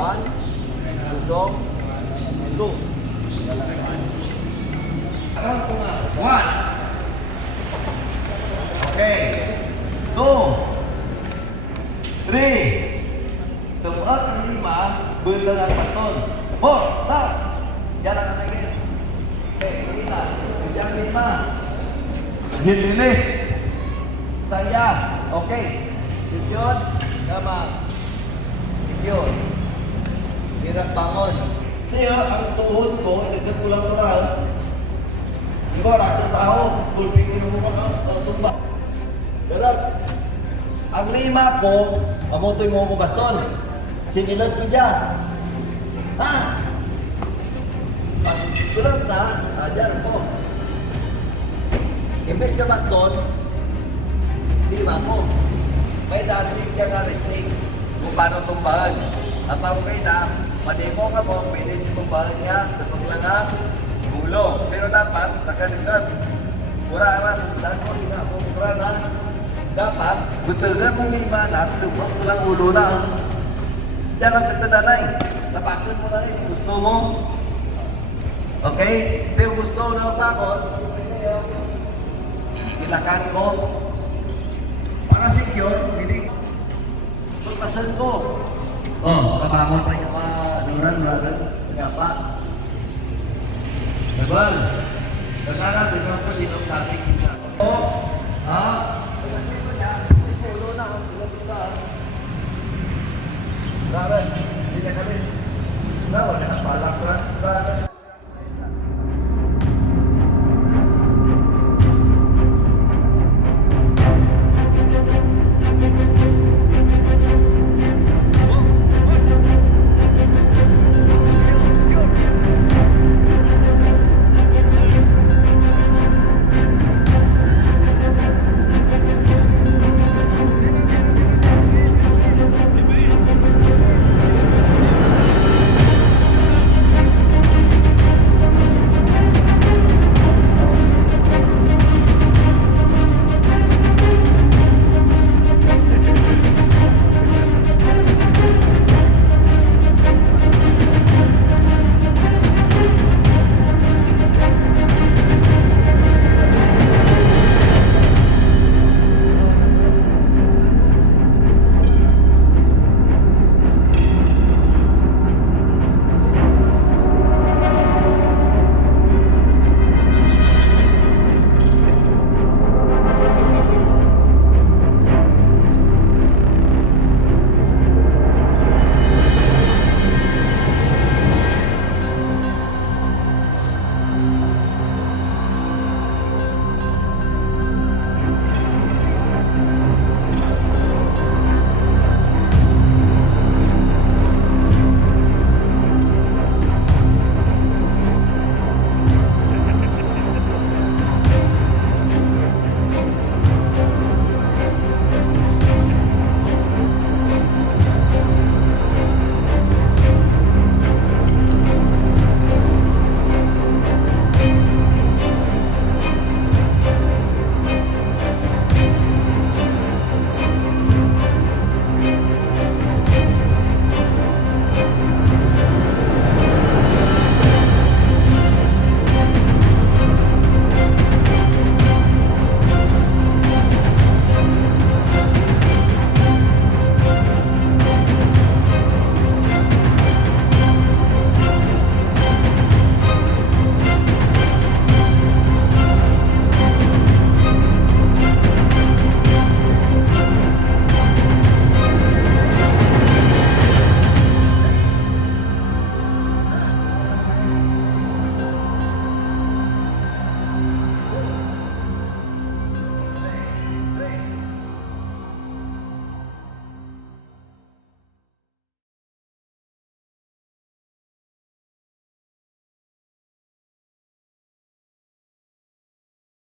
One. Tusok. Two. Count ko nga. One. Okay. Two. Three. Tumuat ang lima. Bulan ang baston. Four. Stop. Yan ang kanagin. Okay. Kita. Yan lima. Hililis. Saya. Okay. Secure. Tama. Secure. Hirap bangon. Niyo, ang tuhod ko, nagkat ko lang ito raw. Ikaw, rato tao. Pulpingin mo ka ng tumba. Dalag. Ang lima ko, pamuntoy mo ko baston. Sinilad ko dyan. Ha? Sulat na, dyan po. Imbes na baston, lima ko. May dasig dyan nga resting kung paano tumbahan. Ang parang na, mademo ka mo, pwede yung tumbahan niya, kapag lang ang gulong. Pero dapat, nakalimutan. Pura-ara, sundan ko, hindi na ako pura na. Dapat, butugan mong lima na, tubang ko lang ulo na. Yan ang katadanay. Napakot mo na rin, gusto mo. Okay? Pero gusto na napakot, ilakan ko. Para secure, hindi ko. Pagpasan ko. Oh, kabangon pa yung mga duran, brother. Nagapa. Nabal. Nagkala, sigaw ko sinong sa ating kita. Oh, ha? Pagpasan ko niya, ulo na, ulo na. Brother, hindi na kami. Brother, nakapalak, brother.